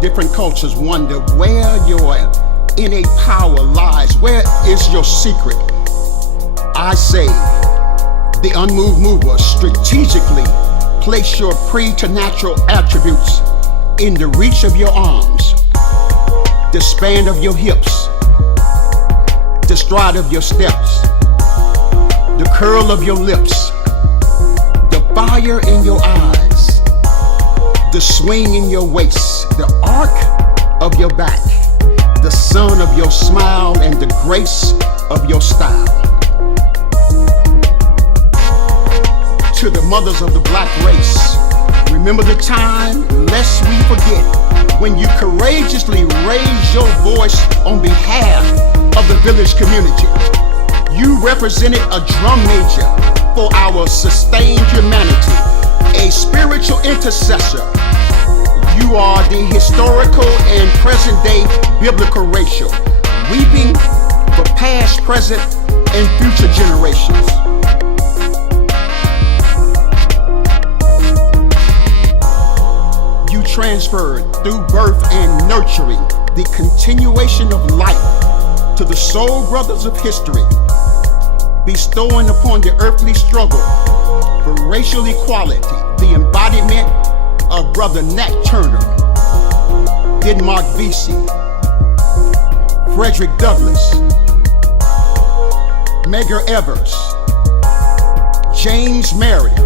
in different cultures wonder where your innate power lies. Where is your secret? I say, the unmoved mover, strategically place your preternatural attributes in the reach of your arms, the span of your hips, the stride of your steps, the curl of your lips, the fire in your eyes, the swing in your waist, the arc of your back, the sun of your smile, and the grace of your style. To the mothers of the black race, remember the time, lest we forget, when you courageously raised your voice on behalf of the village community. You represented a drum major for our sustained humanity, a spiritual intercessor. You are the historical and present-day biblical ratio, weeping for past, present, and future generations. You transferred through birth and nurturing the continuation of life to the soul brothers of history, bestowing upon the earthly struggle for racial equality the embodiment of Brother Nat Turner, Denmark Vesey, Frederick Douglass, Medgar Evers, James Meredith,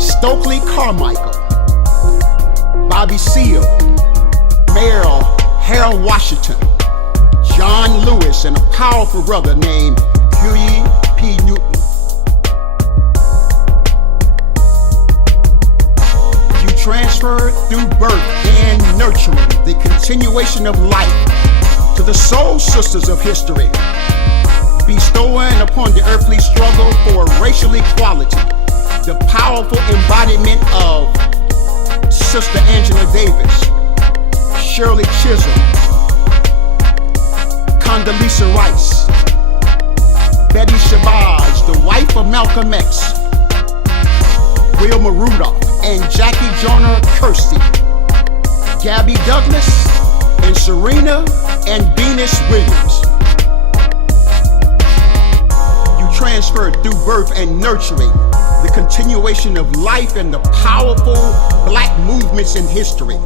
Stokely Carmichael, Bobby Seale, Mayor Harold Washington, John Lewis, and a powerful brother named Huey P. Newton. You transferred through birth and nurturing the continuation of life to the soul sisters of history, bestowing upon the earthly struggle for racial equality the powerful embodiment of Sister Angela Davis, Shirley Chisholm, Condoleezza Rice, Betty Shabazz, the wife of Malcolm X, Wilma Rudolph, and Jackie Joyner Kersee, Gabby Douglas, and Serena and Venus Williams. You transferred through birth and nurturing the continuation of life and the powerful black movements in history,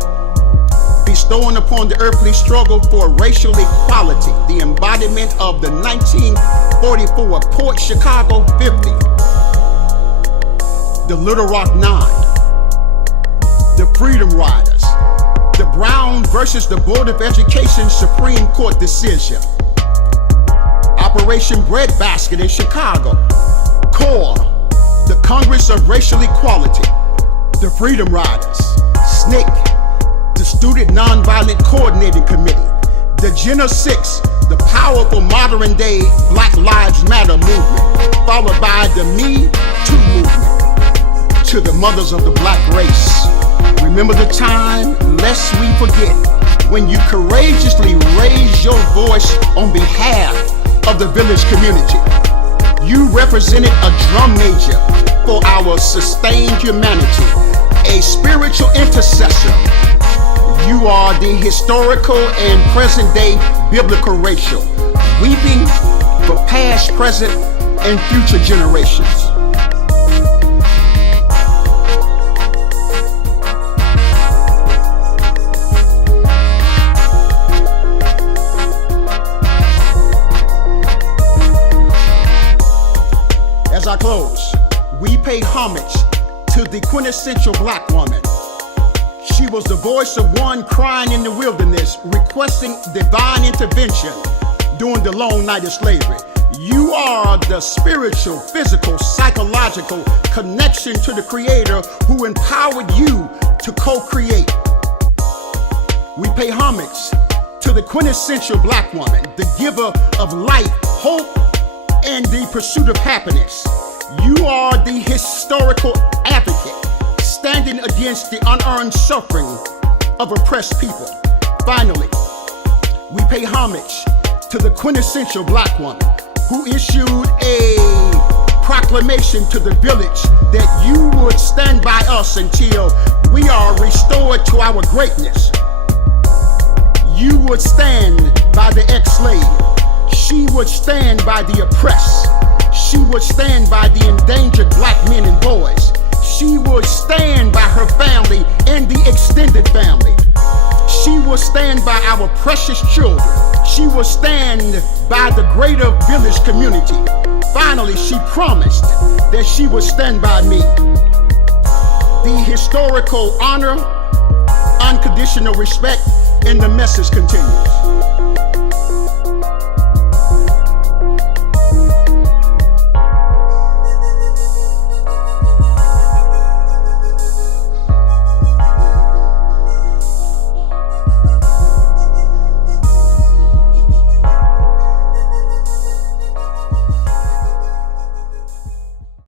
bestowing upon the earthly struggle for racial equality the embodiment of the 1944 Port Chicago 50, the Little Rock 9, the Freedom Riders, the Brown versus the Board of Education Supreme Court decision, Operation Breadbasket in Chicago, CORE, the Congress of Racial Equality, the Freedom Riders, SNCC, the Student Nonviolent Coordinating Committee, the Gen 6, the powerful modern-day Black Lives Matter movement, followed by the Me Too movement. To the mothers of the black race, remember the time, lest we forget, when you courageously raised your voice on behalf of the village community. You represented a drum major for our sustained humanity, a spiritual intercessor. You are the historical and present-day biblical ratio, weeping for past, present, and future generations. As I close, we pay homage to the quintessential black woman. She was the voice of one crying in the wilderness, requesting divine intervention during the long night of slavery. You are the spiritual, physical, psychological connection to the Creator who empowered you to co-create. We pay homage to the quintessential black woman, the giver of life, hope, and the pursuit of happiness. You are the historical advocate, standing against the unearned suffering of oppressed people. Finally, we pay homage to the quintessential black woman who issued a proclamation to the village that you would stand by us until we are restored to our greatness. You would stand by the ex-slave. She would stand by the oppressed. She would stand by the endangered black men and boys. She would stand by her family and the extended family. She will stand by our precious children. She will stand by the greater village community. Finally, she promised that she would stand by me. The historical honor, unconditional respect, and the message continues.